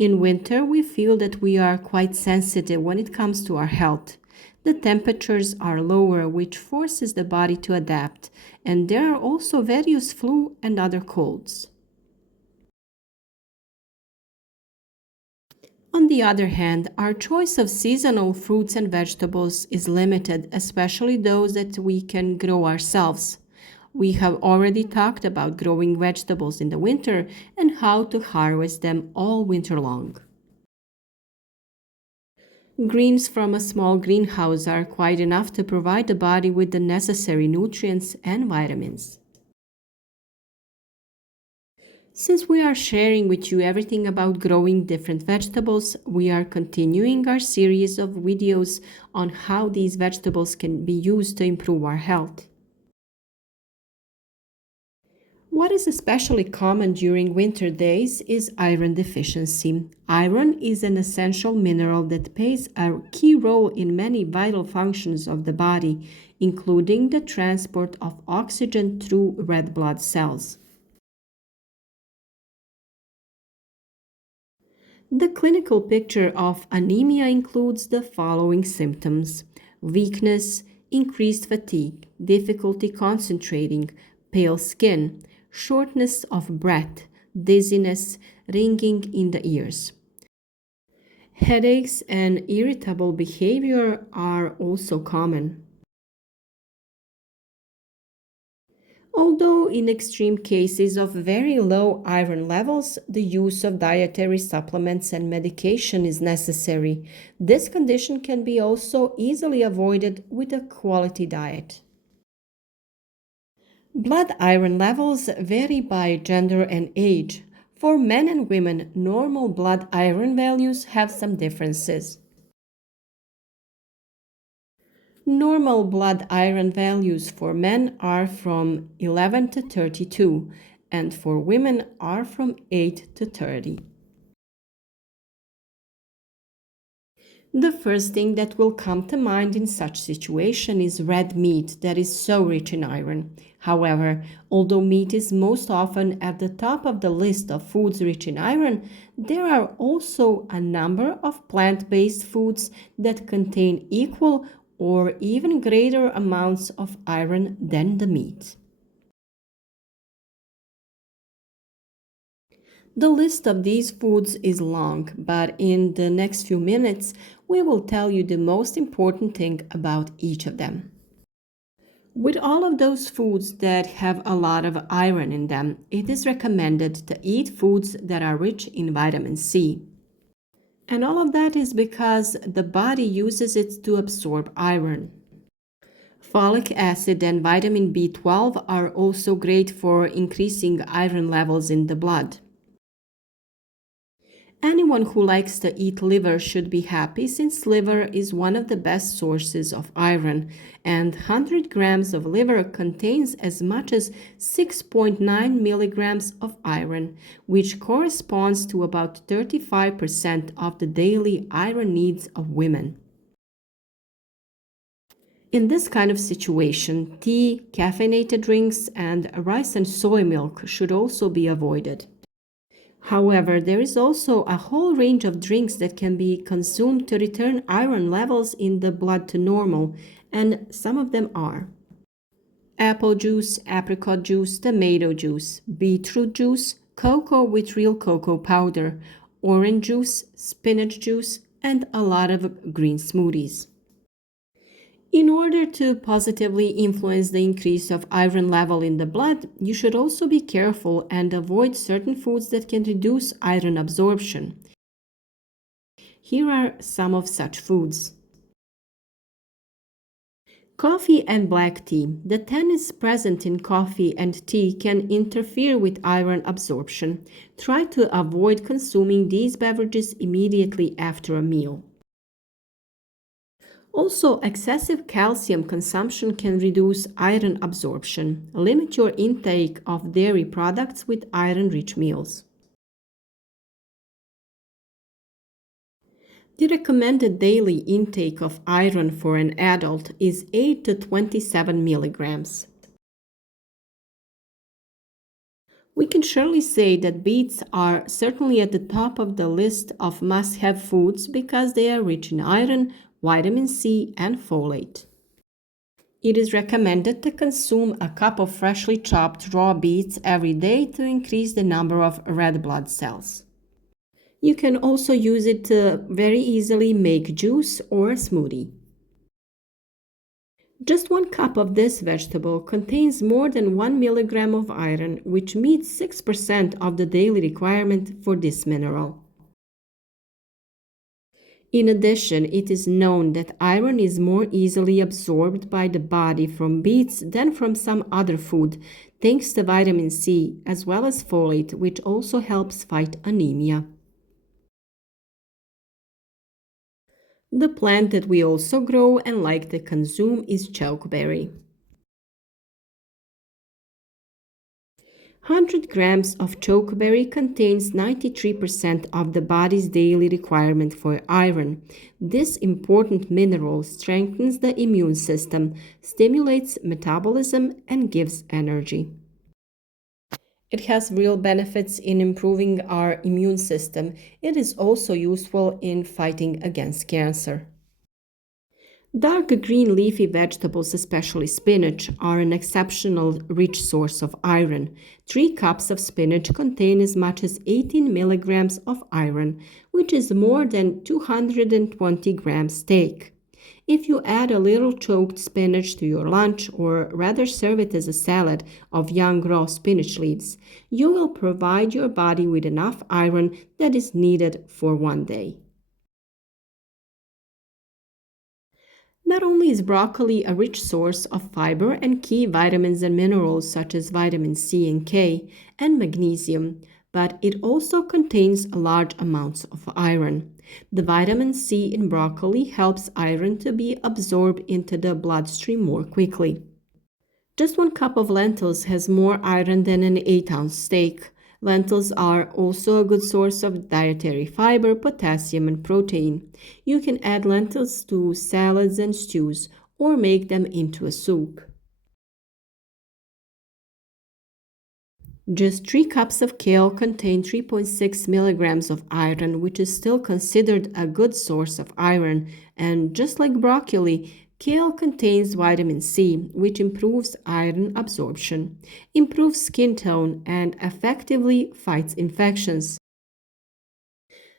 In winter, we feel that we are quite sensitive when it comes to our health. The temperatures are lower, which forces the body to adapt, and there are also various flu and other colds. On the other hand, our choice of seasonal fruits and vegetables is limited, especially those that we can grow ourselves. We have already talked about growing vegetables in the winter and how to harvest them all winter long. Greens from a small greenhouse are quite enough to provide the body with the necessary nutrients and vitamins. Since we are sharing with you everything about growing different vegetables, we are continuing our series of videos on how these vegetables can be used to improve our health. What is especially common during winter days is iron deficiency. Iron is an essential mineral that plays a key role in many vital functions of the body, including the transport of oxygen through red blood cells. The clinical picture of anemia includes the following symptoms: weakness, increased fatigue, difficulty concentrating, pale skin, shortness of breath, dizziness, ringing in the ears. Headaches and irritable behavior are also common. Although in extreme cases of very low iron levels, the use of dietary supplements and medication is necessary. This condition can be also easily avoided with a quality diet. Blood iron levels vary by gender and age. For men and women, normal blood iron values have some differences. Normal blood iron values for men are from 11 to 32, and for women are from 8 to 30. The first thing that will come to mind in such situation is red meat that is so rich in iron. However, although meat is most often at the top of the list of foods rich in iron, there are also a number of plant-based foods that contain equal or even greater amounts of iron than the meat. The list of these foods is long, but in the next few minutes, we will tell you the most important thing about each of them. With all of those foods that have a lot of iron in them, it is recommended to eat foods that are rich in vitamin C. And all of that is because the body uses it to absorb iron. Folic acid and vitamin B12 are also great for increasing iron levels in the blood. Anyone who likes to eat liver should be happy since liver is one of the best sources of iron, and 100 grams of liver contains as much as 6.9 milligrams of iron, which corresponds to about 35% of the daily iron needs of women. In this kind of situation, tea, caffeinated drinks, and rice and soy milk should also be avoided. However, there is also a whole range of drinks that can be consumed to return iron levels in the blood to normal, and some of them are apple juice, apricot juice, tomato juice, beetroot juice, cocoa with real cocoa powder, orange juice, spinach juice, and a lot of green smoothies. In order to positively influence the increase of iron level in the blood, you should also be careful and avoid certain foods that can reduce iron absorption. Here are some of such foods. Coffee and black tea. The tannins present in coffee and tea can interfere with iron absorption. Try to avoid consuming these beverages immediately after a meal. Also, excessive calcium consumption can reduce iron absorption. Limit your intake of dairy products with iron-rich meals. The recommended daily intake of iron for an adult is 8 to 27 milligrams. We can surely say that beets are certainly at the top of the list of must-have foods because they are rich in iron, vitamin C, and folate. It is recommended to consume a cup of freshly chopped raw beets every day to increase the number of red blood cells. You can also use it to very easily make juice or a smoothie. Just 1 cup of this vegetable contains more than 1 milligram of iron, which meets 6% of the daily requirement for this mineral. In addition, it is known that iron is more easily absorbed by the body from beets than from some other food, thanks to vitamin C as well as folate, which also helps fight anemia. The plant that we also grow and like to consume is chokeberry. 100 grams of chokeberry contains 93% of the body's daily requirement for iron. This important mineral strengthens the immune system, stimulates metabolism, and gives energy. It has real benefits in improving our immune system. It is also useful in fighting against cancer. Dark green leafy vegetables, especially spinach, are an exceptional rich source of iron. 3 cups of spinach contain as much as 18 milligrams of iron, which is more than 220 grams steak. If you add a little chopped spinach to your lunch, or rather serve it as a salad of young raw spinach leaves, you will provide your body with enough iron that is needed for one day. Not only is broccoli a rich source of fiber and key vitamins and minerals such as vitamin C and K and magnesium, but it also contains large amounts of iron. The vitamin C in broccoli helps iron to be absorbed into the bloodstream more quickly. Just 1 cup of lentils has more iron than an 8-ounce steak. Lentils are also a good source of dietary fiber, potassium, and protein. You can add lentils to salads and stews or make them into a soup. Just 3 cups of kale contain 3.6 milligrams of iron, which is still considered a good source of iron. And just like broccoli, kale contains vitamin C, which improves iron absorption, improves skin tone, and effectively fights infections.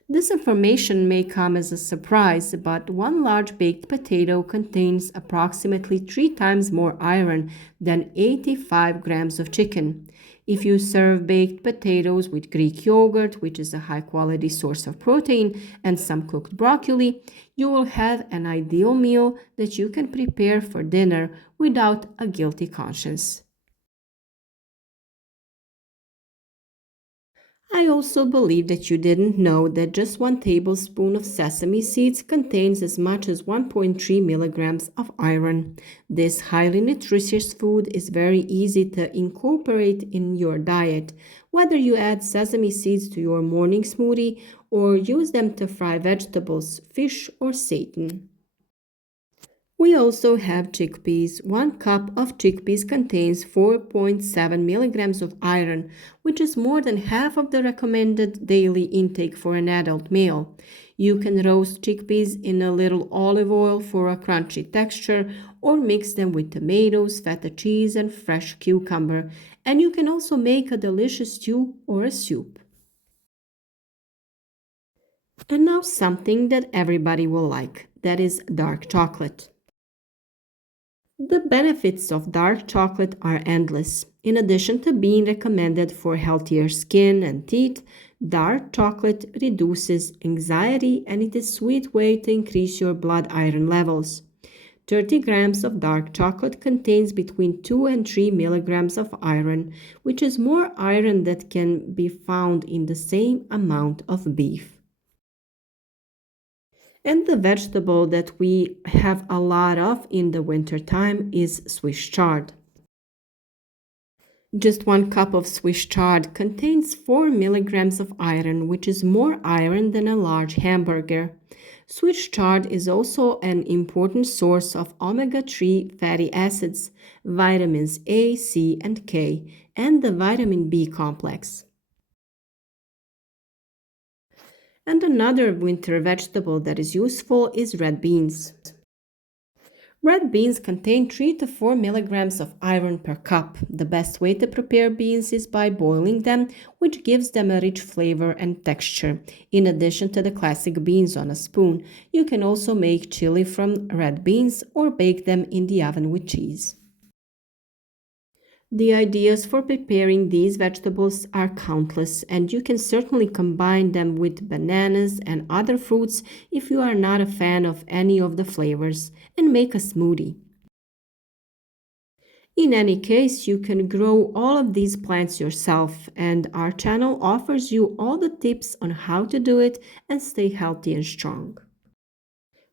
This information may come as a surprise, but one large baked potato contains approximately 3 times more iron than 85 grams of chicken. If you serve baked potatoes with Greek yogurt, which is a high quality source of protein, and some cooked broccoli, you will have an ideal meal that you can prepare for dinner without a guilty conscience. I also believe that you didn't know that just 1 tablespoon of sesame seeds contains as much as 1.3 milligrams of iron. This highly nutritious food is very easy to incorporate in your diet, whether you add sesame seeds to your morning smoothie or use them to fry vegetables, fish, or seitan. We also have chickpeas. 1 cup of chickpeas contains 4.7 milligrams of iron, which is more than half of the recommended daily intake for an adult male. You can roast chickpeas in a little olive oil for a crunchy texture or mix them with tomatoes, feta cheese, and fresh cucumber. And you can also make a delicious stew or a soup. And now something that everybody will like, that is dark chocolate. The benefits of dark chocolate are endless. In addition to being recommended for healthier skin and teeth, dark chocolate reduces anxiety and it is a sweet way to increase your blood iron levels. 30 grams of dark chocolate contains between 2 and 3 milligrams of iron, which is more iron that can be found in the same amount of beef. And the vegetable that we have a lot of in the winter time is Swiss chard. Just 1 cup of Swiss chard contains 4 milligrams of iron, which is more iron than a large hamburger. Swiss chard is also an important source of omega-3 fatty acids, vitamins A, C, and K, and the vitamin B complex. And another winter vegetable that is useful is red beans. Red beans contain 3 to 4 milligrams of iron per cup. The best way to prepare beans is by boiling them, which gives them a rich flavor and texture. In addition to the classic beans on a spoon, you can also make chili from red beans or bake them in the oven with cheese. The ideas for preparing these vegetables are countless, and you can certainly combine them with bananas and other fruits if you are not a fan of any of the flavors, and make a smoothie. In any case, you can grow all of these plants yourself, and our channel offers you all the tips on how to do it and stay healthy and strong.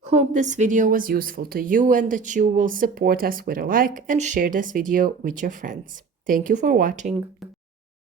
Hope this video was useful to you and that you will support us with a like and share this video with your friends. Thank you for watching.